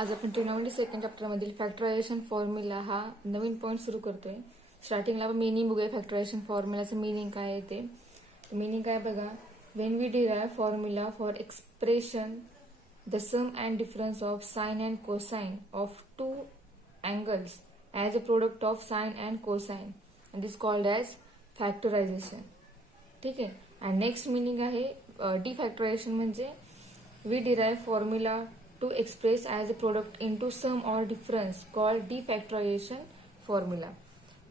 आज आपण trigonometry second चॅप्टरमधील factorisation formula हा नवीन पॉईंट सुरू करतोय. स्टार्टिंगला आपण मिनिंग बघूया. फॅक्टरायझेशन फॉर्म्युलाचं मिनिंग काय आहे ते. मिनिंग काय बघा. When we derive formula for expression the sum and difference of sine and cosine of two angles as a product of sine and cosine and this called as factorization. ठीक आहे. And next meaning आहे डिफॅक्टरायझेशन म्हणजे we derive formula to express as a product into sum or difference called defactorization formula.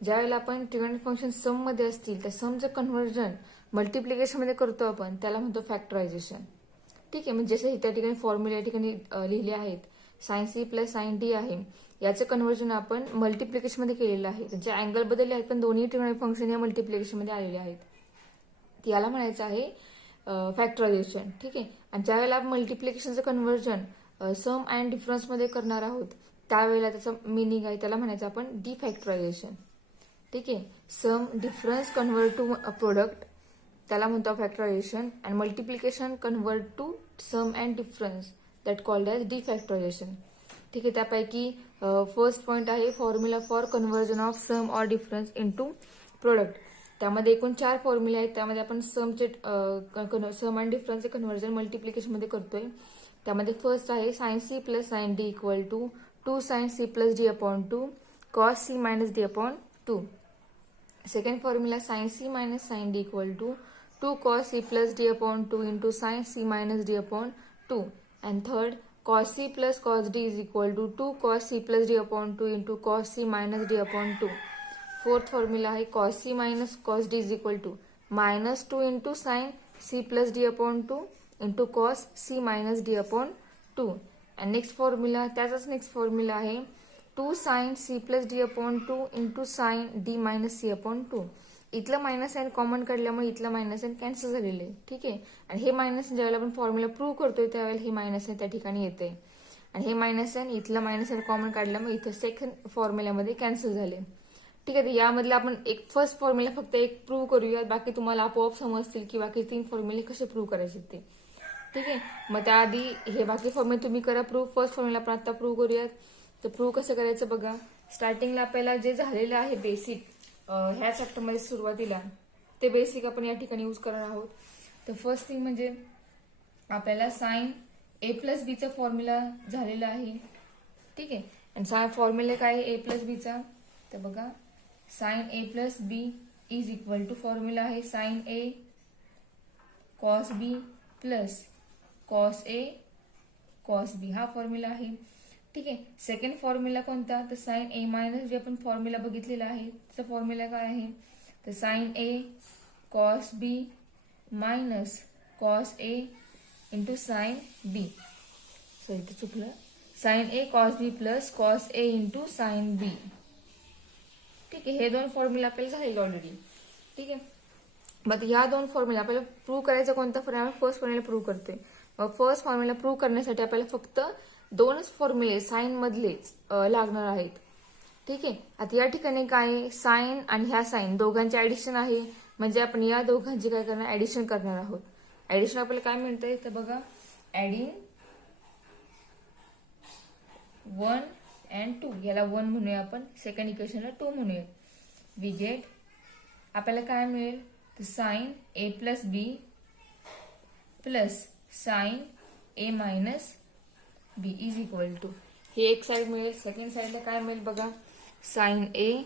ज्यावेळेला आपण trigonometric function सम मध्ये असतील त्या समचं conversion multiplication मध्ये करतो आपण, त्याला म्हणतो फॅक्टरायझेशन. ठीक आहे. म्हणजे जसे त्या ठिकाणी फॉर्म्युला या ठिकाणी लिहिले आहेत, sine C plus sine D आहे, याचं कन्व्हर्जन आपण मल्टिप्लिकेशन मध्ये केलेलं आहे. त्यांचे अँगल बदलले आहेत पण दोन्ही ट्रिग्नोमेट्रिक फंक्शन या मल्टिप्लिकेशन मध्ये आलेले आहेत. याला म्हणायचं आहे फॅक्टरायझेशन. ठीक आहे. आणि ज्यावेळेला आपण मल्टिप्लिकेशनचं कन्व्हर्जन सम अँड डिफरन्स मध्ये करणार आहोत त्यावेळेला त्याचा मिनिंग आहे, त्याला म्हणायचं आपण डिफॅक्टरायझेशन. ठीक आहे. Sum difference convert to product त्याला म्हणतो factorization, and multiplication convert to sum and difference that called as defactorization. ठीक आहे. त्यापैकी फर्स्ट पॉईंट आहे formula for conversion of sum or difference into product. त्यामध्ये एकूण 4 फॉर्म्युले आहेत. त्यामध्ये आपण समचे सम अँड डिफरन्सचे कन्व्हर्जन मल्टिप्लिकेशन मध्ये करतोय. त्यामध्ये फर्स्ट आहे sine C plus sine D equal to 2 sine C plus D upon 2 cos C minus D upon 2. Second formula sine C minus sine D equal to 2 cos C plus D upon 2 into sine C minus D upon 2. And third cos C plus cos D is equal to 2 cos C plus D upon 2 into cos C minus D upon 2. Fourth formula आहे cos C minus cos D is equal to minus 2 into sine C plus D upon 2 into cos C minus D upon 2. And next formula त्याचाच next formula आहे 2 sine C plus D upon 2 into sine D minus C upon 2. इथलं minus sign common काढल्यामुळे इथलं minus sign cancel झालेलं आहे. ठीक आहे. आणि हे मायनस ज्यावेळेला आपण फॉर्म्युला प्रूव्ह करतोय त्यावेळेला हे मायनस साइन त्या ठिकाणी येते, आणि हे मायनस साइन इथलं मायनस साइन कॉमन काढल्यामुळे इथं सेकंड फॉर्म्युल्यामध्ये कॅन्सल झाले. ठीक आहे. यामधला आपण एक फर्स्ट फॉर्म्युला फक्त एक प्रूव्ह करूयात, बाकी तुम्हाला आपोआप समजतील की बाकी 3 फॉर्म्युले कसे प्रूव्ह करायचे ते. ठीक आहे. मग त्याआधी हे बाकी फॉर्म्युले तुम्ही करा प्रूव्ह. फर्स्ट फॉर्म्युला आपण आता प्रूव्ह करूयात. तर प्रूव्ह कसं करायचं बघा. स्टार्टिंगला आपल्याला जे झालेलं आहे बेसिक ह्या चॅप्टरमध्ये सुरुवातीला ते बेसिक आपण या ठिकाणी यूज करणार आहोत. तर फर्स्ट थिंग म्हणजे आपल्याला साइन ए प्लस बीचा फॉर्म्युला झालेला आहे. ठीक आहे. आणि फॉर्म्युला काय आहे ए प्लस बीचा, तर बघा sine A plus B is equal to formula आहे sine A cos B plus cos A cos B, हा फॉर्म्युला आहे. ठीक आहे. सेकंड फॉर्म्युला कोणता, तर साइन ए मायनस जे आपण फॉर्म्युला बघितलेला आहे त्याचा फॉर्म्युला काय आहे, तर sine A cos B minus cos A into sine B. Sorry इथे चुकलं. Sign A cos B plus cos A into sine B. ठीक आहे. हे 2 फॉर्म्युला आपल्याला झालेले ऑलरेडी. ठीक आहे. मग ह्या 2 फॉर्म्युला आपल्याला प्रूव्ह करायचा कोणता फॉर्म्युला, फर्स्ट फॉर्म्युला प्रूव्ह करतोय. मग फर्स्ट फॉर्म्युला प्रूव्ह करण्यासाठी आपल्याला फक्त 2च फॉर्म्युले साइन मधलेच लागणार आहेत. ठीक आहे. आता या ठिकाणी काय साइन आणि ह्या साइन दोघांचे ऍडिशन आहे, म्हणजे आपण या दोघांचे काय करणार ऍडिशन करणार आहोत. ऍडिशन आपल्याला काय मिळतंय, तर बघा ऍडिंग 1 and 2, याला 1 म्हणूया आपण, सेकंड इक्वेशनला 2 म्हणूया. वी गेट आपल्याला काय मिळेल, तर sine A plus B plus sine A minus B is equal to, हे एक साइड मिळेल. सेकंड साइडला काय मिळेल बघा sine A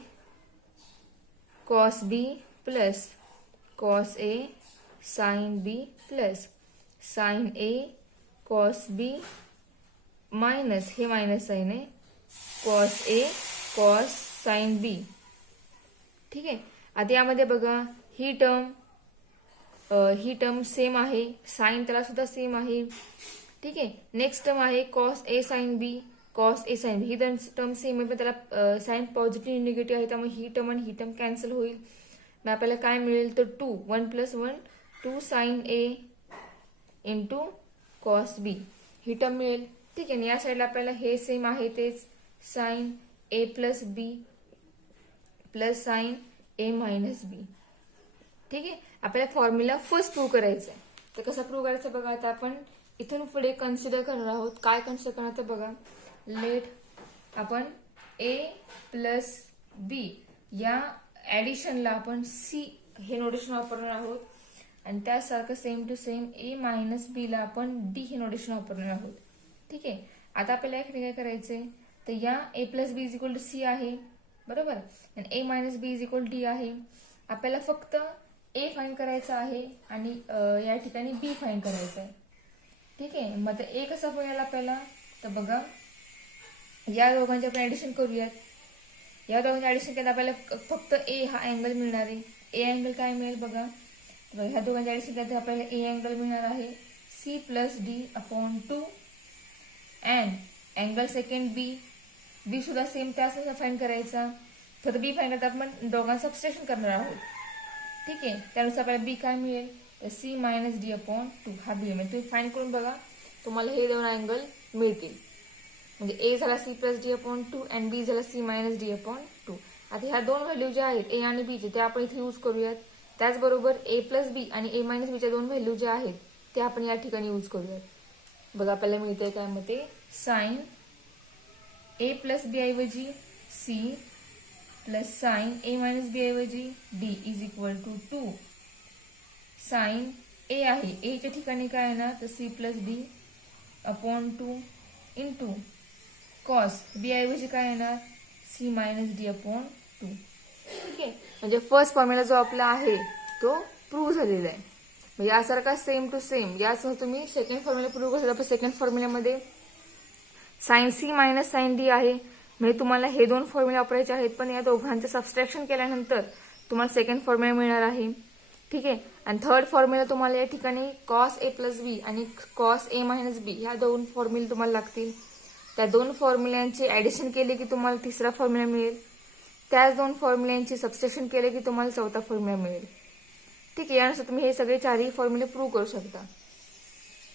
cos B plus cos A sine B plus sine A cos B minus हे मायनस साइन आहे cos A cos sine B. ठीक आहे. आता यामध्ये बघा ही टर्म सेम आहे, साइन त्याला सुद्धा सेम आहे. ठीक आहे. नेक्स्ट टर्म आहे cos A sine B cos A sine B, he term same आहे पण त्याला साइन पॉझिटिव्ह निगेटिव्ह आहे, त्यामुळे ही टर्म आणि ही टर्म कॅन्सल होईल. मग आपल्याला काय मिळेल, तर 2 1 + 1 2 sine A into cos B he term मिळेल. ठीक आहे. या साईडला आपल्याला हे सेम आहे तेच sign A plus B plus sine A minus बी. ठीक आहे. आपल्याला फॉर्म्युला फर्स्ट प्रूव्ह करायचा आहे. तर कसा प्रूव्ह करायचा बघा. आता आपण इथून पुढे कन्सिडर करणार आहोत. काय कन्सिडर करणार तर बघा लेट आपण ए प्लस बी या ऍडिशनला आपण सी हे नोटेशन वापरणार आहोत आणि त्यासारखं same to same A minus B ला आपण डी हे नोटेशन वापरणार आहोत. ठीक आहे. आता आपल्याला इकडे काय करायचंय तर या A plus B is equal to C आहे बरोबर आणि A minus B is equal D आहे. आपल्याला फक्त ए फाइंड करायचा आहे आणि या ठिकाणी बी फाइंड करायचं आहे. ठीक आहे. मग ए कसा मिळाला आपल्याला तर बघा या दोघांचे आपण ऍडिशन करूयात. या दोघांचे ऍडिशन केलं आपल्याला फक्त ए हा अँगल मिळणार आहे. ए अँगल काय मिळेल बघा ह्या दोघांचे ऍडिशन केलं आपल्याला ए अँगल मिळणार आहे C plus D upon 2 and angle second B B सुद्धा सेम त्याच फाइंड करायचा. फक्त बी फाइंड करता आपण दोघांचं सबस्ट्रॅक्शन करणार आहोत. ठीक आहे. त्यानुसार आपल्याला बी काय मिळेल तर सी मायनस डी अपॉन 2 हा बी म्हणजे तुम्ही फाइंड करून बघा तुम्हाला हे दोन अँगल मिळतील. म्हणजे ए झाला C plus D upon 2 and B झाला सी मायनस डी अपॉन 2. आता ह्या दोन व्हॅल्यू ज्या आहेत ए आणि बीचे ते आपण इथे यूज करूयात. त्याचबरोबर ए प्लस बी आणि ए मायनस बीच्या दोन व्हॅल्यू ज्या आहेत ते आपण या ठिकाणी यूज करूयात. बघा आपल्याला मिळतंय काय मग ते साइन ए प्लस बी ऐवजी C plus sine A minus B ऐवजी D is equal to 2 sine A आहे एच्या ठिकाणी काय आहे ना तर C plus D upon 2 into cos B ऐवजी काय येणार सी मायनस डी अपॉन 2. ठीक आहे. म्हणजे फर्स्ट फॉर्म्युला जो आपला आहे तो प्रूव्ह झालेला आहे. म्हणजे यासारखा सेम टू सेम यासह तुम्ही सेकंड फॉर्म्युला प्रूव्ह करू शकता. सेकंड फॉर्म्युल्यामध्ये sine C minus sine D आहे म्हणजे तुम्हाला हे दोन फॉर्म्युला वापरायचे आहेत पण या दोघांचं सबस्ट्रॅक्शन केल्यानंतर तुम्हाला सेकंड फॉर्म्युला मिळणार आहे. ठीक आहे. आणि थर्ड फॉर्म्युला तुम्हाला या ठिकाणी कॉस ए प्लस बी आणि कॉस ए मायनस बी ह्या दोन फॉर्म्युले तुम्हाला लागतील. त्या दोन फॉर्म्युल्यांचे ऍडिशन केले की तुम्हाला तिसरा फॉर्म्युला मिळेल. त्याच दोन फॉर्म्युल्यांचे सबस्ट्रॅक्शन केले की तुम्हाला चौथा फॉर्म्युला मिळेल. ठीक आहे. यानुसार तुम्ही हे सगळे चारही फॉर्म्युले प्रूव्ह करू शकता.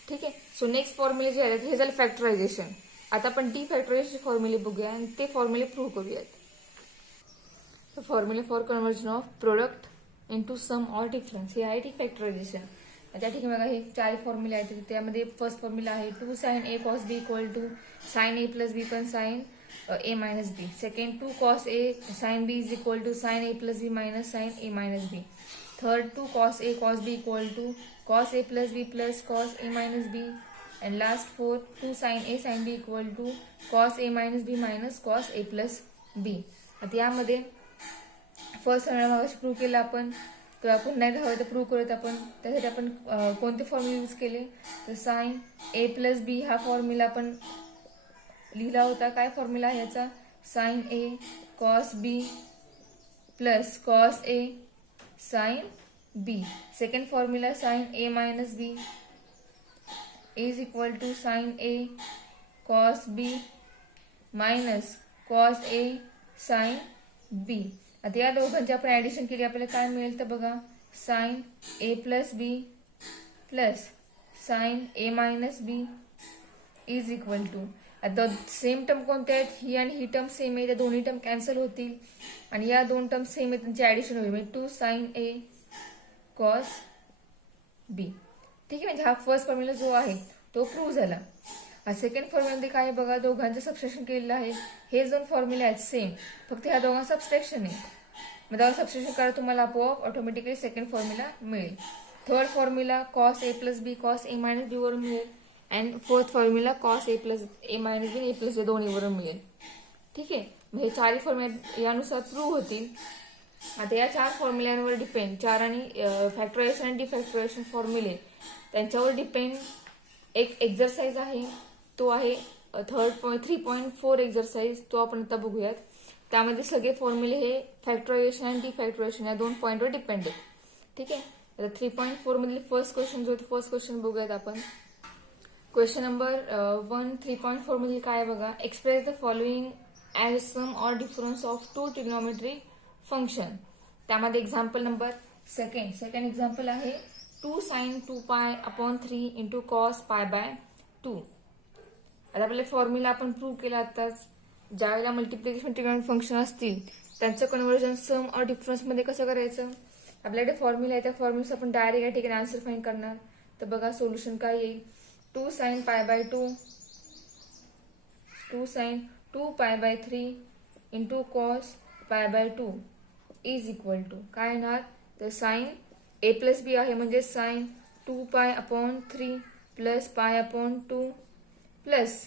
ठीक आहे. सो नेक्स्ट फॉर्म्युले जे आहेत हे झालं फॅक्टरायझेशन. आता आपण डी फॅक्टरायझेशन फॉर्म्युले बघूया आणि ते फॉर्म्युले प्रूव्ह करूयात. फॉर्म्युले for conversion of product into sum or difference हे आहे डी फॅक्टरायझेशन. त्या ठिकाणी बघा हे चार फॉर्म्युले आहेत. त्यामध्ये फर्स्ट फॉर्म्युला आहे 2 sine A cos B equal to sine A plus B पण sine A minus B. Second 2 cos A sine B is equal to sine A plus B minus sine A minus B. Third 2 cos a cos b equal to cos a plus b plus cos a minus b. And last 4 2 sin a sin b equal to cos a minus b minus cos a plus b. आता यामध्ये first formula prove केला आपण तर पुन्हा एकदा हवं तर prove करूयात आपण. त्यासाठी आपण कोणते फॉर्म्युले यूज केले तर साइन ए प्लस बी हा फॉर्म्युला आपण लिहिला होता. काय फॉर्म्युला आहे याचा sine A cos B plus cos A sine B. Second formula sine A minus B is equal to sine A cos B minus cos A sine B. आता या दोघांची आपण ऍडिशन केली आपल्याला काय मिळेल तर बघा sine A plus B plus sine A minus B is equal to आता सेम टर्म कोणत्या आहेत ही आणि ही टर्म सेम आहे. त्या दोन्ही टर्म कॅन्सल होतील आणि या दोन टर्म सेम आहेत त्यांची ऍडिशन होईल म्हणजे 2 साइन ए कॉस बी. ठीक आहे. म्हणजे हा फर्स्ट फॉर्म्युला जो आहे तो प्रूव्ह झाला. हा सेकंड फॉर्म्युलामध्ये काय बघा दोघांचं सबस्ट्रॅक्शन केलेलं आहे. हे दोन फॉर्म्युले आहेत सेम फक्त ह्या दोघांचं सबस्ट्रॅक्शन आहे. मग दोघांचं सबस्ट्रॅक्शन करा तुम्हाला आपोआप ऑटोमॅटिकली सेकंड फॉर्म्युला मिळेल. Third formula cos A plus B cos A minus B वरून मिळेल and fourth formula cos A plus A minus B A plus B दोन्हीवरून मिळेल. ठीक आहे. मग हे चारही फॉर्म्युला यानुसार प्रूव्ह होतील. आता या चार फॉर्म्युल्यांवर डिपेंड चार आणि फॅक्टरायझेशन आणि डिफॅक्टरायझेशन फॉर्म्युले त्यांच्यावर डिपेंड एक एक्झरसाइज आहे तो आहे 3.4 एक्झरसाइज तो आपण आता बघूयात. त्यामध्ये सगळे फॉर्म्युले हे फॅक्टरायझेशन आणि डिफॅक्टरायझेशन या दोन पॉईंटवर डिपेंड आहेत. ठीक आहे. आता 3.4 मधील फर्स्ट क्वेश्चन जो फर्स्ट क्वेश्चन बघूयात आपण. क्वेश्चन नंबर 1 3.4 मधील काय बघा express the following as sum or difference of two trigonometric function. त्यामध्ये एक्झाम्पल नंबर सेकंड एक्झाम्पल आहे 2 sin 2 pi upon 3 into cos pi by 2. आता आपले फॉर्म्युला आपण प्रूव्ह केला आताच. ज्यावेळेला मल्टिप्लिकेशन ट्रिग्नोमेट्रिक फंक्शन असतील त्यांचं कन्व्हर्जन सम ऑर डिफरन्स मध्ये कसं करायचं. आपल्याकडे फॉर्म्युला आहे त्या फॉर्म्युला आपण डायरेक्ट या ठिकाणी आन्सर फाइंड करणार. तर बघा सोल्युशन काय येईल 2 sin पाय by 2 2 sin 2 pi by 3 into cos pi by 2 is equal to काय येणार तर साइन ए प्लस बी आहे म्हणजे sine 2 pi upon 3 plus pi upon 2 plus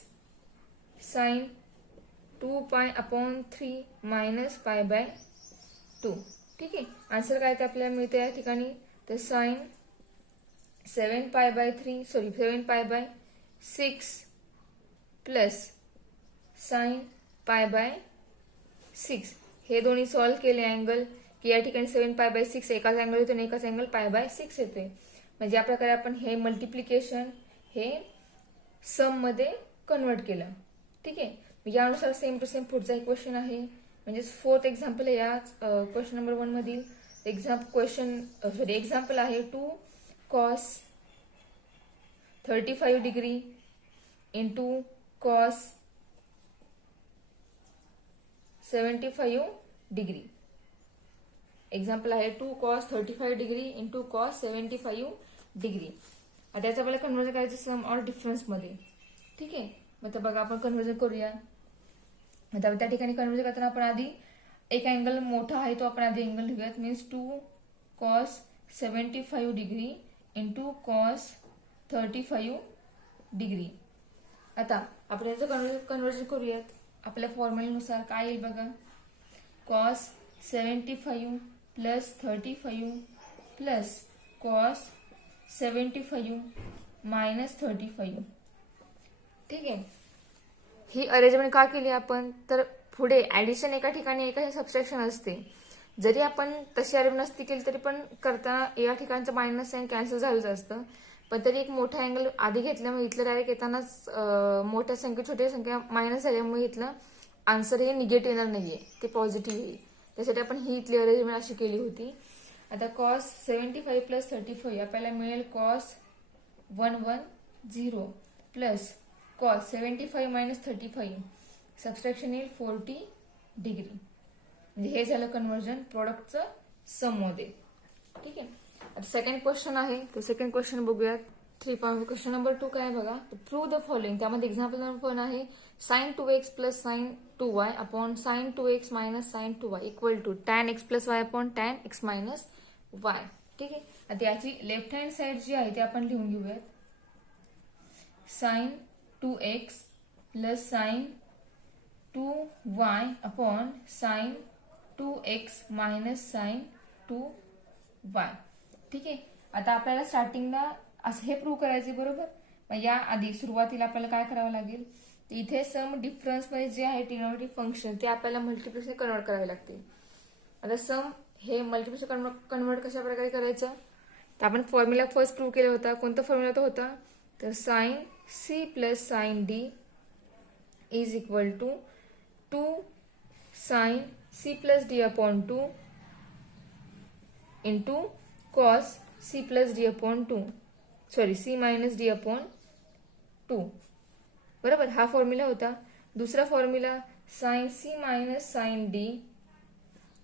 sine 2 pi upon 3 minus pi by 2. ठीक आहे. आन्सर काय ते आपल्याला मिळते या ठिकाणी तर sine 7 pi by 6 plus sine pi by 6 हे दोन्ही सॉल्व्ह केले अँगल की या ठिकाणी 7 पाय बाय 6 एकाच अँगल येतो आणि एकाच अँगल पाय बाय 6 येते. म्हणजे या प्रकारे आपण हे मल्टिप्लिकेशन हे सम मध्ये कन्वर्ट केलं. ठीक आहे. यानुसार सेम टू सेम पुढचा एक क्वेश्चन आहे म्हणजे फोर्थ एक्झाम्पल आहे या क्वेश्चन नंबर 1 मधील एक्झाम्पल आहे 2 cos 35 degree into cos 75 degree. Example आहे 2 cos 35 degree into cos 75 degree. आता याचं आपल्याला कन्व्हर्जन करायचं सम और डिफरन्स मध्ये. ठीक आहे. मग बघा आपण कन्व्हर्जन करूया. आता त्या ठिकाणी कन्व्हर्जन करताना आपण आधी एक अँगल मोठा आहे तो आपण आधी अँगल लिहूयात means 2 cos 75 degree into cos 35 degree. आता आपण याचं कन्व्हर्जन करूयात. आपल्या फॉर्म्युल्यानुसार काय येईल बघा cos 75 plus 35 plus cos 75 minus 35. ठीक आहे. ही अरेंजमेंट का केली आपण तर पुढे ऍडिशन एका ठिकाणी एका सबट्रॅक्शन असते. जरी आपण तशी अरेंजमेंट नसती केली तरी पण करताना या ठिकाणचं मायनस साइन कॅन्सल झालंच असतं. पण तरी एक मोठा अँगल आधी घेतल्यामुळे इथलं डायरेक्ट येतानाच मोठ्या संख्या छोट्या संख्या मायनस झाल्यामुळे इथलं आन्सर हे निगेटिव्ह येणार नाहीये ते पॉझिटिव्ह येईल. त्यासाठी आपण ही इथली अरेंजमेंट अशी केली होती. आता cos 75 प्लस 35 आपल्याला मिळेल cos 110 plus cos 75 minus 35 subtraction येईल 40 डिग्री. म्हणजे हे झालं कन्व्हर्जन प्रोडक्टचं सम मध्ये. ठीक आहे. आता सेकंड क्वेश्चन आहे तर सेकंड क्वेश्चन बघूयात. 3 क्वेश्चन नंबर 2 काय बघा प्रूव्ह द फॉलोइंग. त्यामध्ये एक्झाम्पल नंबर 1 आहे sin 2x plus sin 2y upon sin 2x minus sin 2y equal to tan x plus y upon tan x minus y. ठीक आहे. आता याची left hand side जी आहे ती आपण लिहून घेऊयात sin 2x plus sin 2y upon sin 2x minus sin 2y. ठीक आहे. आता आपल्याला स्टार्टिंगला असं हे प्रूव्ह करायचे बरोबर. मग या आधी सुरुवातीला आपल्याला काय करावं लागेल इथे सम डिफरन्स मध्ये जे आहे ट्रिग्नोमेट्रिक फंक्शन ते आपल्याला मल्टिप्लिकेशन कन्वर्ट करावे लागते. आता सम हे मल्टिप्लिकेशन कन्वर्ट कशा प्रकारे करायचं तर आपण फॉर्म्युला फर्स्ट प्रूव्ह केला होता. कोणता फॉर्म्युला तो होता तर sine C plus sine D is equal to 2 sine C plus D upon 2 into cos C plus D upon 2 C minus D upon 2. बरोबर हा फॉर्म्युला होता. दुसरा formula sine C minus sine D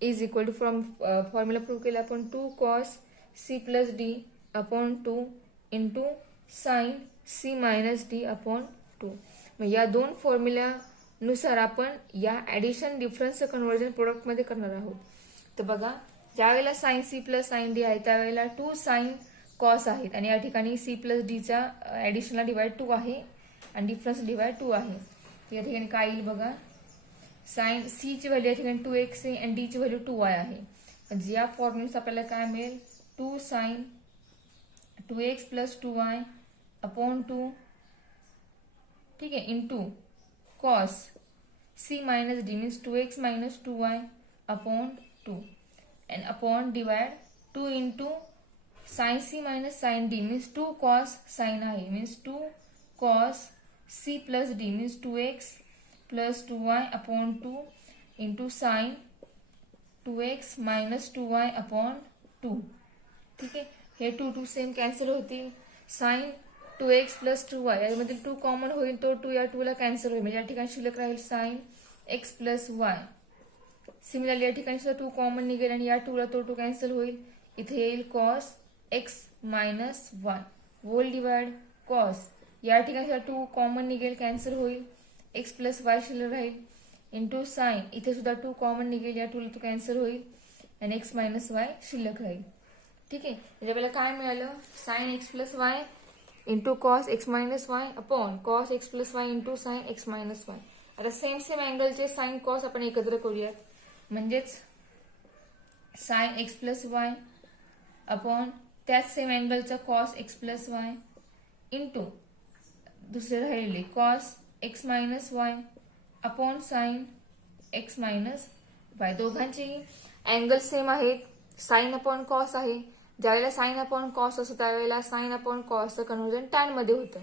is equal to formula prove केला आपण 2 cos C plus D upon 2 into sine C minus D upon 2. मग या दोन फॉर्म्युल्यानुसार आपण या ऍडिशन डिफरन्स कन्व्हर्जन प्रोडक्ट मध्ये करणार आहोत. तर बघा ज्या वेळेला sine C plus sine D आहे त्यावेळेला 2 साइन कॉस आहेत आणि या ठिकाणी सी प्लस डीचा ऍडिशनला डिवाइड 2 आहे आणि डिफरन्स डिवाइड 2 आहे. या ठिकाणी काय येईल बघा साइन सी ची व्हॅल्यू या ठिकाणी 2x आहे आणि डी ची व्हॅल्यू 2y आहे. म्हणजे या फॉर्म्युल्यानुसार आपल्याला काय मिळेल 2 sign 2x plus 2y upon 2. ठीक आहे into cos C minus D means 2x minus 2y upon 2 and upon divide 2 into sin c minus sin d means 2 cos sin I means 2 cos c plus d means 2x plus 2y upon 2 into sin 2x minus 2y upon 2. ठीक आहे. हे 2 same cancel होतील. sin 2x plus 2y यामध्ये 2 common होईल तो 2 या 2 ला cancel होईल म्हणजे या ठिकाणी शिल्लक राहील sin x plus y. Similarly या ठिकाणी सुद्धा 2 कॉमन निघेल आणि या 2 ला तो 2 कॅन्सल होईल. इथे येईल cos x minus y whole divide cos या ठिकाणी 2 कॉमन निघेल कॅन्सल होईल एक्स प्लस वाय शिल्लक राहील इंटू साईन, इथे सुद्धा 2 कॉमन निघेल, या 2 तो कॅन्सल होईल आणि एक्स मायनस वाय शिल्लक राहील. ठीक आहे, म्हणजे आपल्याला काय मिळालं, sine X plus Y into cos x minus Y upon cos X plus Y into sine x minus Y. आता सेम अँगलचे साइन कॉस आपण एकत्र करूयात, म्हणजेच sine X plus Y upon त्याच सेम अँगलचा cos X plus Y into दुसरे राहिलेले cos x minus Y upon sine x minus Y. दोघांचेही अँगल सेम आहेत, साइन अपॉन कॉस आहे. ज्यावेळेला साइन अपॉन कॉस असतो त्यावेळेला साइन अपॉन कॉसचं कन्व्हर्जन टॅन मध्ये होतं,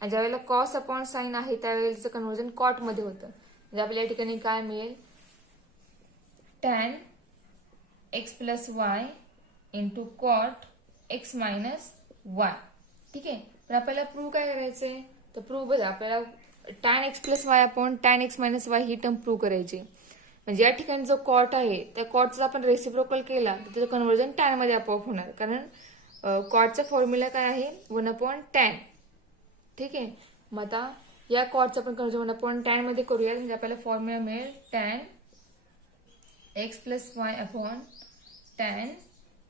आणि ज्यावेळेला कॉस अपॉन साइन आहे त्यावेळेचं कन्व्हर्जन कॉट मध्ये होतं. म्हणजे आपल्या या ठिकाणी काय मिळेल, tan x plus Y into cot x minus y. ठीक आहे, पण आपल्याला प्रूव्ह काय करायचंय, तर प्रूव्ह बघा आपल्याला tan x plus Y upon tan x minus Y ही टर्म प्रूव्ह करायची. म्हणजे या ठिकाणी जो कॉट आहे त्या कॉटचा आपण रेसिप्रोकल केला तर त्याचं कन्व्हर्जन टॅन मध्ये आपोआप होणार, कारण कॉटचा फॉर्म्युला काय आहे 1/tan. ठीक आहे, मग आता या कॉटचं आपण कन्व्हर्जन 1/tan मध्ये करूयात, म्हणजे आपल्याला फॉर्म्युला मिळेल tan x plus Y upon tan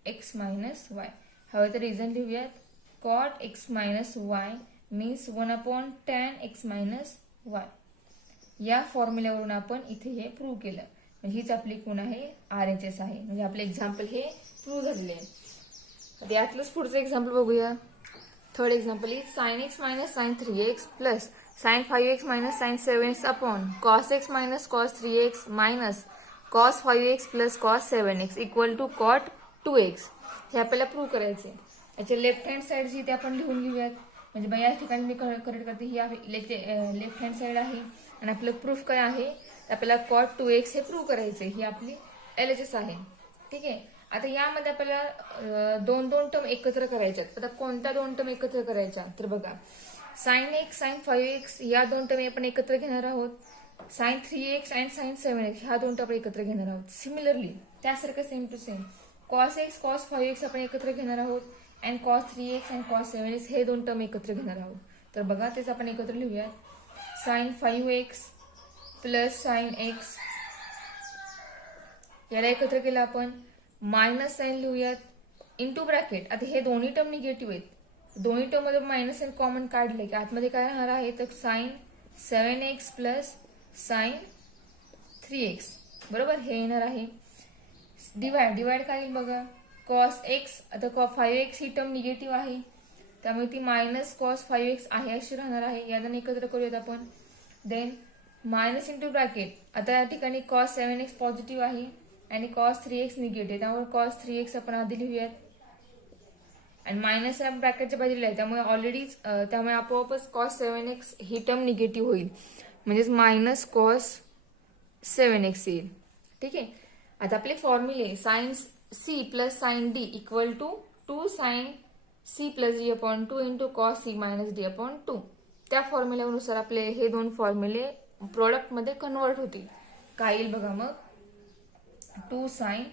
x minus y. हवं तर रिझन लिहूयात, cot x minus y means 1/tan x minus y. या फॉर्म्युल्यावरून आपण इथे हे प्रूव्ह केलं, म्हणजे हीच आपली कोण आहे, RHS आहे. म्हणजे आपले एक्झाम्पल हे प्रूव्ह झालेले आहे. आता यातलंच पुढचं एक्झाम्पल बघूया. Third example is sine x minus sine 3x plus sine 5x minus sine 7x upon cos x minus cos 3x minus cos 5x plus cos 7x equal to cot 2x. हे आपल्याला prove करायचे. याचे left hand side जी ते आपण लिहून घेऊयात. म्हणजे या ठिकाणी मी करेक्ट करते, ही लेफ्ट हँड साइड आहे आणि आपलं प्रूफ काय आहे, आपल्याला कॉट 2x हे प्रूव्ह करायचे. ही आपली LHS आहे. ठीक आहे, आता यामध्ये आपल्याला दोन टर्म एकत्र करायच्यात. आता कोणत्या 2 टर्म एकत्र करायच्या, तर बघा साइन एक्स साइन 5x या 2 टर्म आपण एकत्र घेणार आहोत. Sign 3x and sign 7x ह्या 2 टर्म आपण एकत्र घेणार आहोत. सिमिलरली त्यासारखं same to same cos x cos 5x आपण एकत्र घेणार आहोत, and cos 3x and cos 7x हे 2 टर्म एकत्र घेणार आहोत. तर बघा तेच आपण एकत्र लिहूयात. Sign 5x plus sine x याला एकत्र केलं आपण, मायनस साइन लिहूयात इंटू ब्रॅकेट. आता हे दोन्ही टर्म निगेटिव्ह आहेत, दोन्ही टर्म मध्ये मायनस साइन कॉमन काढले की आतमध्ये काय राहणार आहे, तर sign 7x plus sign 3x बरोबर हे येणार आहे. डिवाइड काय येईल बघा, कॉस एक्स. आता 5x ही टर्म निगेटिव्ह आहे त्यामुळे ती मायनस कॉस 5x आहे अशी राहणार आहे. याला एकत्र करूयात आपण. Then minus into bracket. आता या ठिकाणी कॉस 7x पॉझिटिव्ह आहे आणि कॉस 3x निगेटिव्ह, त्यामुळे कॉस 3x आपण आधी लिहूयात, आणि मायनस ब्रॅकेटच्या बाजूला आहे त्यामुळे ऑलरेडीच त्यामुळे आपोआपच कॉस 7x ही टर्म निगेटिव्ह होईल, म्हणजेच मायनस कॉस 7x येईल. ठीक आहे, आता आपले फॉर्म्युले sine c plus sine d equal to 2 sine c plus d upon 2 into cos c minus d upon 2. त्या फॉर्म्युल्यानुसार आपले हे 2 फॉर्म्युले प्रोडक्ट मध्ये कन्वर्ट होतील. काय येईल बघा मग, 2 sine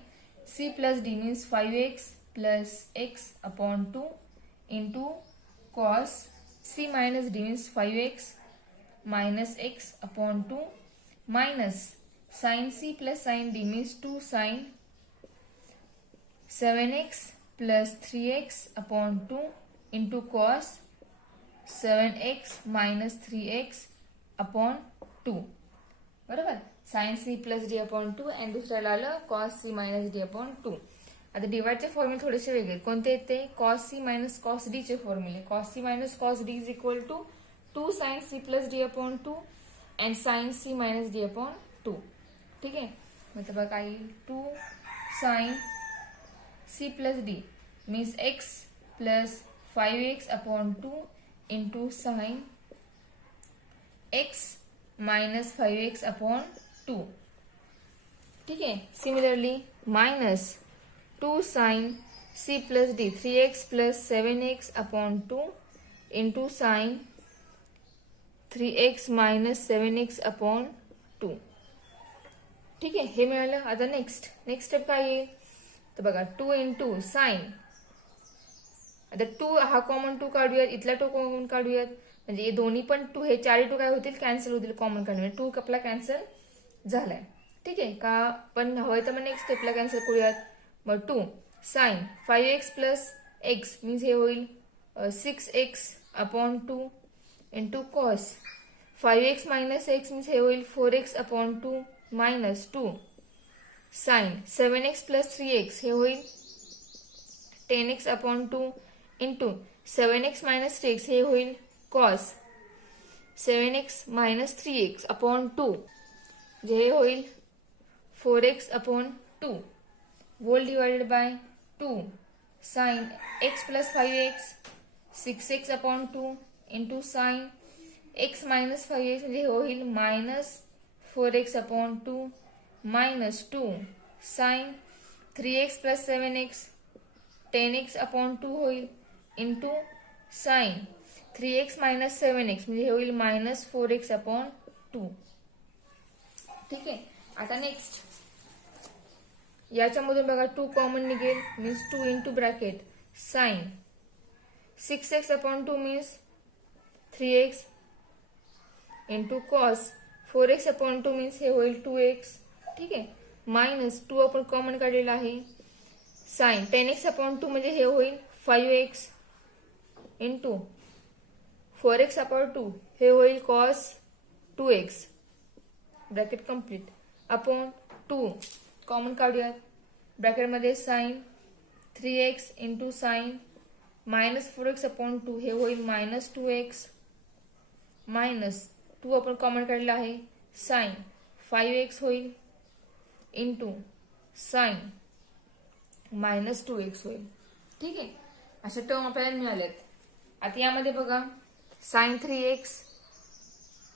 c plus d means 5x plus x upon 2 into cos c minus d means 5x minus x upon 2 minus sine c plus sine d means 2 sine 7x plus 3x upon 2 into cos 7x minus 3x upon 2 बरोबर. Sine c plus d upon 2 आणि दुसऱ्याला आलं cos c minus d upon 2. आता डिवाइडचे फॉर्म्युले थोडेसे वेगळे. कोणते येते, cos c minus cos d चे फॉर्म्युले. Cos c minus cos d is equal to 2 sine c plus d upon 2 and sine c minus d upon 2. ठीक आहे, मतलब काय 2 sine c plus d means x plus 5x upon 2 into sine x minus 5x upon 2. ठीक है, similarly minus 2 sine c plus d 3x plus 7x upon 2 into sine 3x minus 7x upon 2. ठीक आहे, हे मिळालं. आता next step काय येईल, तर बघा 2 इंटू साइन. आता 2 हा कॉमन 2 काढूयात, इथला 2 कॉमन काढूयात, म्हणजे हे दोन्ही पण 2, हे 4 काय होतील, कॅन्सल होतील कॉमन काढून. 2 आपला कॅन्सल झालाय. ठीक आहे का, पण हवंय तर मग नेक्स्ट स्टेपला कॅन्सल करूयात. मग 2 sign 5x plus x means हे होईल 6x upon 2 into cos 5x minus x means हे होईल 4x upon 2 minus 2 sine 7x plus 3x हे होईल 10x upon 2 into 7x minus 3x हे होईल cos 7x minus 3x upon 2 जे होईल 4x upon 2 whole divided by 2 sine x plus 5x 6x upon 2 into sine x minus 5x म्हणजे होईल minus 4x upon 2 minus 2 sine 3x plus 7x 10x upon 2 होईल into sine 3x minus 7x म्हणजे होईल minus 4x upon 2. ठीक आहे. आता next याच्यामधून बघा 2 कॉमन निघेल means 2 into bracket sine 6x upon 2 means 3x into cos 4x upon 2 means हे होईल 2x. ठीक आहे. मायनस 2 आपण कॉमन काढलेला आहे साइन 10x अपॉन 2 म्हणजे हे होईल 5x इंटू 4x अपॉन 2 हे होईल cos 2x bracket complete upon 2 common काढूयात ब्रॅकेटमध्ये sine 3x into sine minus 4x upon 2 हे होईल मायनस 2x मायनस 2 आपण कॉमन काढलेला आहे साइन 5x होईल इंटू साइन मायनस 2x होईल. ठीक आहे. अशा टर्म आपल्याला मिळाल्यात. आता यामध्ये बघा साइन 3x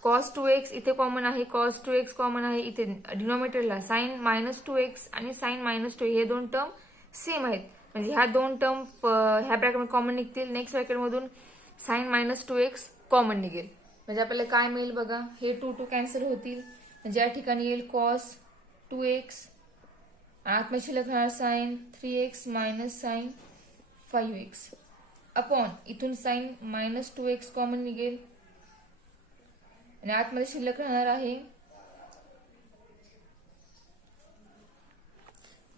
कॉस 2x इथे कॉमन आहे, कॉस 2x कॉमन आहे इथे डिनॉमिनेटरला साइन मायनस 2x आणि साइन मायनस 2 हे दोन टर्म सेम आहेत म्हणजे ह्या दोन टर्म ह्या ब्रॅकेटमध्ये कॉमन निघतील. नेक्स्ट ब्रॅकेटमधून साइन मायनस 2x कॉमन निघेल म्हणजे आपल्याला काय मिळेल बघा हे 2 कॅन्सल होतील म्हणजे या ठिकाणी येईल कॉस 2x आतमध्ये शिल्लक राहणार sine 3x minus sine 5x upon इथून साइन मायनस 2x कॉमन निघेल आणि आतमध्ये शिल्लक राहणार आहे.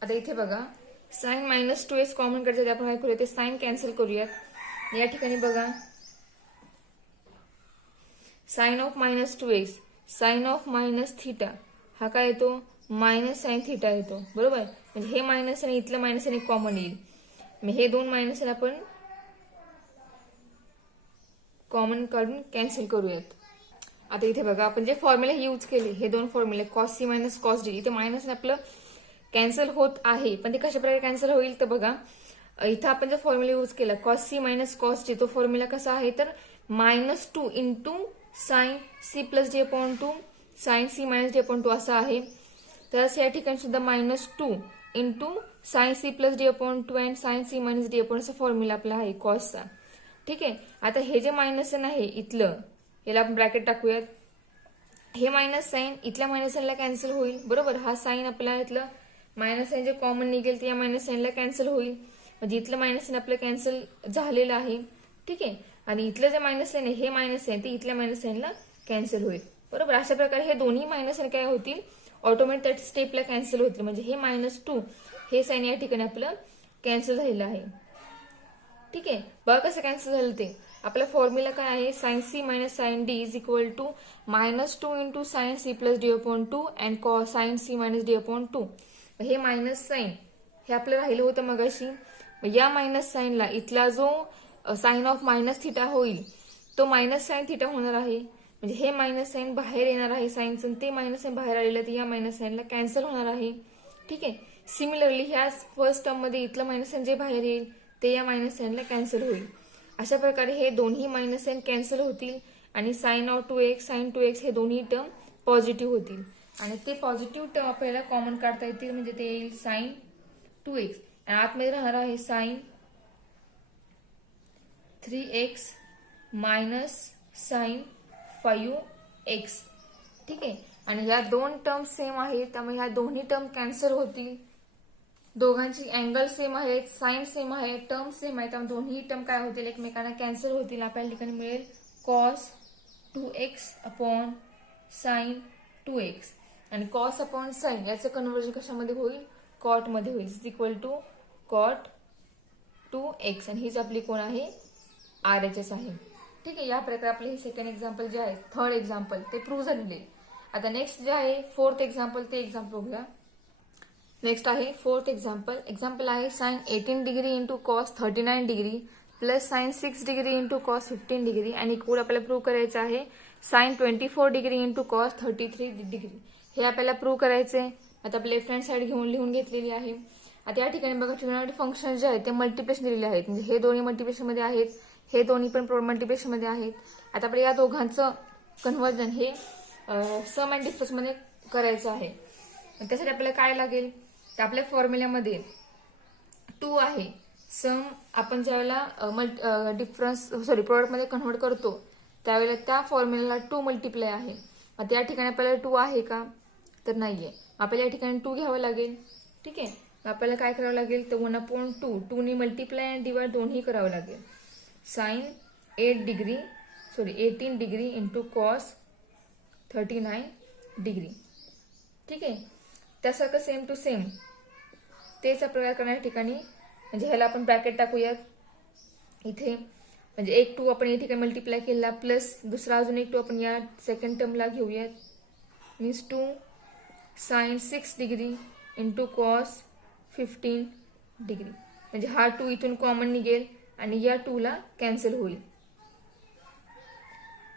आता इथे बघा साइन मायनस 2x कॉमन करायचं आपण काय करूया ते साइन कॅन्सल करूयात. या ठिकाणी बघा sine of minus 2x sine of minus theta हा काय येतो मायनस साइन थिटा येतो बरोबर. म्हणजे हे मायनस आणि इथलं मायनस आणि कॉमन येईल. मग हे दोन मायनस आपण कॉमन काढून कॅन्सल करूयात. आता इथे बघा आपण जे फॉर्म्युला यूज केले हे दोन फॉर्म्युले cos C minus cos D इथे मायनस आपलं कॅन्सल होत आहे पण ते कशा प्रकारे कॅन्सल होईल तर बघा इथं आपण जो फॉर्म्युला यूज केला cos C minus cos D तो फॉर्म्युला कसा आहे तर minus 2 into sine C plus D upon 2 sine C minus D upon 2 असा आहे. तर या ठिकाणी सुद्धा minus 2 into sine C plus D upon 2 and sine C minus D upon असा फॉर्म्युला आपला आहे कॉसचा. ठीक आहे. आता हे जे मायनस आहे इथलं याला आपण ब्रॅकेट टाकूयात. हे मायनस साइन इथल्या मायनस साइनला कॅन्सल होईल बरोबर. हा साइन आपला इथलं मायनस साइन जे कॉमन निघेल ते या मायनस साइनला कॅन्सल होईल म्हणजे इथलं मायनस साइन आपलं कॅन्सल झालेलं आहे. ठीक आहे. आणि इथलं जे मायनस साइन आहे हे मायनस साइन ते इथल्या मायनस साइनला कॅन्सल होईल बरोबर. अशा प्रकारे हे दोन्ही मायनस साइन काय होतील ऑटोमॅटिक त्या स्टेपला कॅन्सल होतील म्हणजे हे मायनस 2 हे साइन या ठिकाणी आपलं कॅन्सल झालेलं आहे. ठीक आहे. बघा कसं कॅन्सल झालं ते. आपला फॉर्म्युला काय आहे sine C minus sine D is equal to minus 2 into sine C plus D upon 2 and cos sine C minus D upon 2. हे मायनस साइन हे आपलं राहिलं होतं मगाशी. या मायनस साइनला इथला जो साइन ऑफ मायनस थिटा होईल तो मायनस साइन थिटा होणार आहे म्हणजे हे मायनस साइन बाहेर येणार आहे साइनचं ते मायनस साइन बाहेर आलेलं तर या मायनस साइनला कॅन्सल होणार आहे. ठीक आहे. सिमिलरली ह्या फर्स्ट टर्म मध्ये इथलं मायनस साइन जे बाहेर येईल ते या मायनस साइनला कॅन्सल होईल. अशा प्रकारे हे दोन्ही मायनस साइन कॅन्सल होतील आणि sign of 2x sign 2x हे दोन्ही टर्म पॉझिटिव्ह होतील आणि ते पॉझिटिव्ह टर्म आपल्याला कॉमन काढता येतील म्हणजे ते येईल साइन 2x आणि आतमध्ये राहणार आहे sign 3x minus sine 5x. ठीक आहे. आणि ह्या दोन टर्म सेम आहेत त्यामुळे ह्या दोन्ही टर्म कॅन्सल होतील. दोघांची अँगल सेम आहेत साइन सेम आहे टर्म सेम आहे त्यामुळे दोन्ही टर्म काय होतील एकमेकांना कॅन्सल होतील. आपल्याला ठिकाणी मिळेल cos 2x upon sine 2x आणि कॉस अपॉन साइन याचं कन्व्हर्जन कशामध्ये होईल, कॉट मध्ये होईल. Is equal to cot 2x आणि हीच आपली कोण आहे, RHS आहे. ठीक आहे. या प्रकारे आपले हे सेकंड एक्झाम्पल जे आहे, थर्ड एक्झाम्पल ते प्रूव्ह झालेले. आता नेक्स्ट जे आहे फोर्थ एक्झाम्पल, ते एक्झाम्पल बघूया. नेक्स्ट आहे फोर्थ एक्झाम्पल. एक्झाम्पल आहे sine 18 degree into cos 39 degree plus sine 6 degree into cos 15 degree आणि इक्वल आपल्याला प्रूव्ह करायचं आहे sine 24 degree into cos 33 degree. हे आपल्याला प्रूव्ह करायचे. आता आपण लेफ्ट हँड साइड घेऊन लिहून घेतलेली आहे. आता या ठिकाणी बघा ट्रिग्नोमेट्रिक फंक्शन जे आहेत ते मल्टिप्लिकेशन दिलेले आहेत. म्हणजे हे दोन्ही मल्टिप्लिकेशन मध्ये आहेत, हे दोन्ही पण मल्टिप्लिकेशन मध्ये आहेत. आता आपल्याला या दोघांचं कन्व्हर्जन हे सम अँड डिफरन्स मध्ये करायचं आहे. त्यासाठी आपल्याला काय लागेल, तर आपल्या फॉर्म्युल्यामध्ये 2 आहे. सम आपण ज्यावेळेला डिफरन्स प्रोडक्ट मध्ये कन्व्हर्ट करतो त्यावेळेला त्या फॉर्म्युल्याला 2 मल्टिप्लाय आहे. आता या ठिकाणी आपल्याला 2 आहे का, तर नाहीये. आपल्याला या ठिकाणी 2 घ्यावं लागेल. ठीक आहे. आपल्याला काय करावं लागेल, तर 1/2 2 ने मल्टिप्लाय आणि डिवाइड दोन्ही करावं लागेल. Sine 18 degree into cos 39 degree. ठीक आहे. त्यासारखं सेम टू सेम तेच प्रकार करण्याच्या ठिकाणी म्हणजे ह्याला आपण ब्रॅकेट टाकूयात इथे. म्हणजे एक 2 आपण या ठिकाणी मल्टिप्लाय केला प्लस दुसरा अजून एक 2 आपण या सेकंड टर्मला घेऊयात. Means 2 sine 6 degree into cos 15 degree. म्हणजे हा 2 इथून कॉमन निघेल आणि या 2 ला कॅन्सल होईल.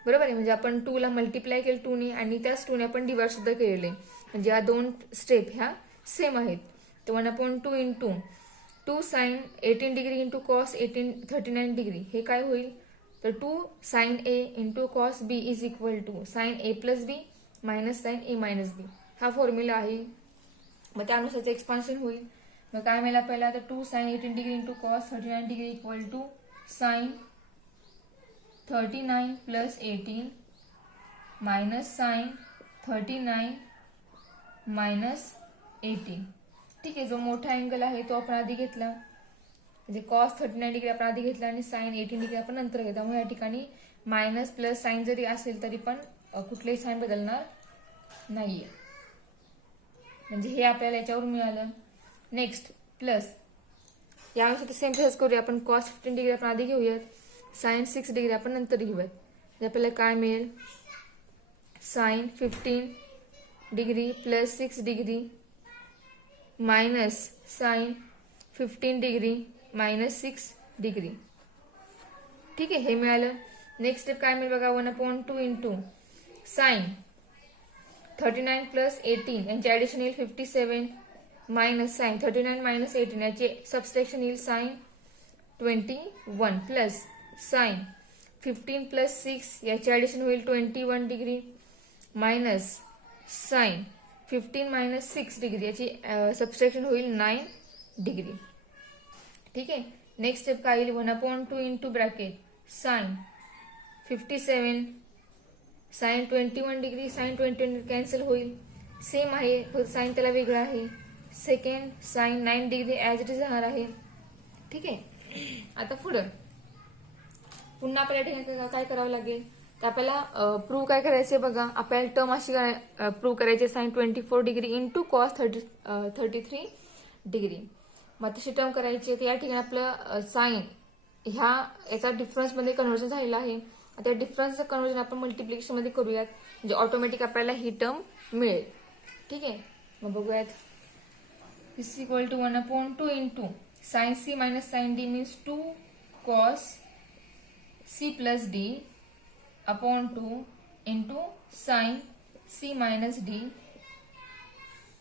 बरोबर आहे. म्हणजे आपण 2 ला मल्टिप्लाय केलं 2 ने आणि त्याच 2 ने आपण डिवाइड सुद्धा केलेले. म्हणजे या दोन स्टेप ह्या सेम आहेत. तर 1/2 into 2 sine 18 degree into cos 39 degree हे काय होईल, तर 2 sine A into cos B is equal to sine A plus B minus sine A minus B. हा फॉर्म्युला आहे. मग त्यानुसारचं एक्सपान्शन होईल. मग काय मिळालं आपल्याला, तर 2 sine 18 degree into cos 39 degree equal to sine 39 plus 18 minus sine 39 minus 18. ठीक आहे. जो मोठा अँगल आहे तो आपण आधी घेतला, म्हणजे कॉस 39 डिग्री आपण आधी घेतला आणि साइन 18 डिग्री आपण नंतर घेतला. त्यामुळे या ठिकाणी मायनस प्लस साइन जरी असेल तरी पण कुठलेही साइन बदलणार नाहीये. म्हणजे हे आपल्याला याच्यावर मिळालं. नेक्स्ट प्लस यानुसार सेम प्रोसेस करूया. आपण कॉस 15 डिग्री आपण आधी घेऊयात, साइन 6 डिग्री आपण नंतर घेऊयात. म्हणजे आपल्याला काय मिळेल, sine 15 degree plus 6 degree minus sine 15 degree minus 6 degree. ठीक आहे. हे मिळालं. नेक्स्ट स्टेप काय मिळेल बघा, 1/2 इंटू साइन 39 प्लस 18 यांचे ऍडिशन येईल 57 मायनस साइन 39 मायनस 18 याचे सबस्ट्रॅक्शन येईल साइन 21 प्लस साइन 15 प्लस 6 याचे ऍडिशन होईल 21 degree minus sine 15 minus 6 degree याची सबस्ट्रॅक्शन होईल 9 डिग्री. ठीक आहे. नेक्स्ट स्टेप काय येईल, 1/2 into bracket sine 57 sine 21 degree sine 21 cancel होईल. सेम आहे, साइन त्याला वेगळं आहे. Second sine 9 degree as it is राहणार आहे. ठीक आहे. आता पुढं पुन्हा आपल्याला ठिकाणी काय करावं लागेल, तर आपल्याला प्रूव्ह काय करायचे बघा. आपल्याला टर्म अशी प्रूव्ह करायची sine 24 degree into cos 33 degree. मग तशी टर्म करायची. तर या ठिकाणी आपलं साइन ह्या याचा डिफरन्स मध्ये कन्व्हर्जन झालेलं आहे. आता डिफरन्सचं कन्व्हर्जन आपण मल्टिप्लिकेशन मध्ये करूयात, म्हणजे ऑटोमॅटिक आपल्याला ही टर्म मिळेल. ठीक आहे. मग बघूयात. Is equal to 1/2 into sine C minus sine D means 2 cos C plus D upon 2 into sine C minus D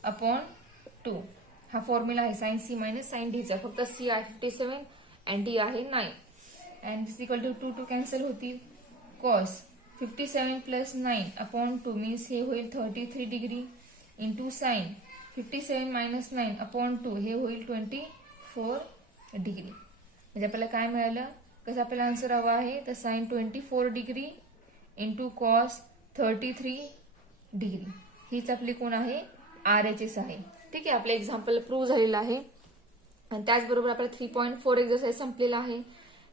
upon 2. हा फॉर्म्युला आहे साइन सी मायनस साइन डीचा. फक्त सी आहे 57 अँड डी आहे 9 and is equal to 2 cancel होतील. Cos 57 plus 9 upon 2 means हे होईल 33 degree into sine 57 minus 9 upon 2 हे होईल 24 डिग्री. म्हणजे आपल्याला काय मिळालं, कसं आपल्याला आन्सर हवा आहे, तर sine 24 degree into cos 33 degree हीच आपली कोण आहे, RHS आहे. ठीक आहे. आपलं एक्झाम्पल प्रूव्ह झालेलं आहे. आणि त्याचबरोबर आपला 3.4 एक्झरसाइज संपलेला आहे.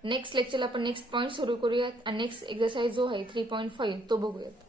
नेक्स्ट लेक्चरला आपण नेक्स्ट पॉईंट सुरू करूयात आणि नेक्स्ट एक्सरसाइज जो आहे 3.5 तो बघूयात.